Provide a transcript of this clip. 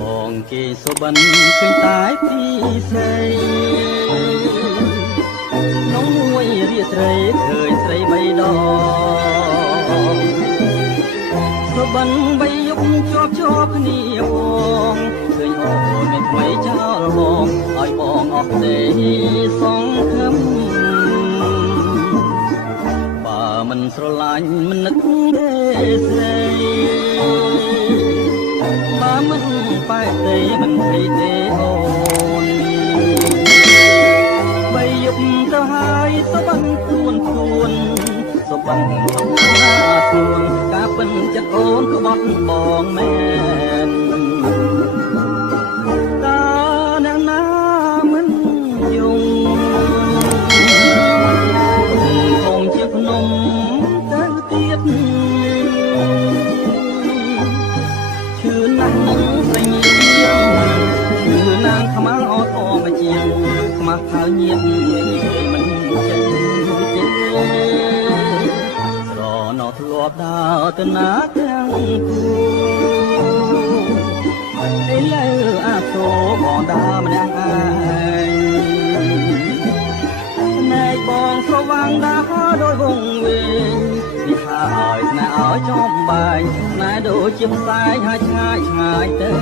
បងគេសុបិនឃើញតែពីស្រីនំមួយរាត្រីឃើញស្រីបីដងសុបិនបីយប់ជាប់គ្នាបងឃើញអូនមានថ្មីចោលបងឲ្យបងអស់ទេសង្ឃឹមបើមិនស្រឡាញ់មិននឹកទេស្រីបើមិនបែកទេមិនភ័យទេអូនបីយប់ទៅហើយសុបិនខ្លួនសុបិនក្នុងណាខ្លួនការពិនចិត្តអូនក៏បត់បងមែនតើអ្នកណាមិនយំคงជាភ្នំទៅទៀតឈឺណាស់នឹងស្រីញៀមឈឺណាងខ្មៅអត់អមជាងខ្មាស់ខៅញៀមមិនចេញទេស្រណោធ្លាប់ដើរទៅណាទាំងគូឥឡូវអាសូរបងដើរម្នាក់ឯងណែបងស្រវាំងដើរដោយវងវែងនេះថាឲ្យស្នេហ៍ឲ្យចំបែងណែដូចជាផ្សែងហើយឆ្ងាយទៅ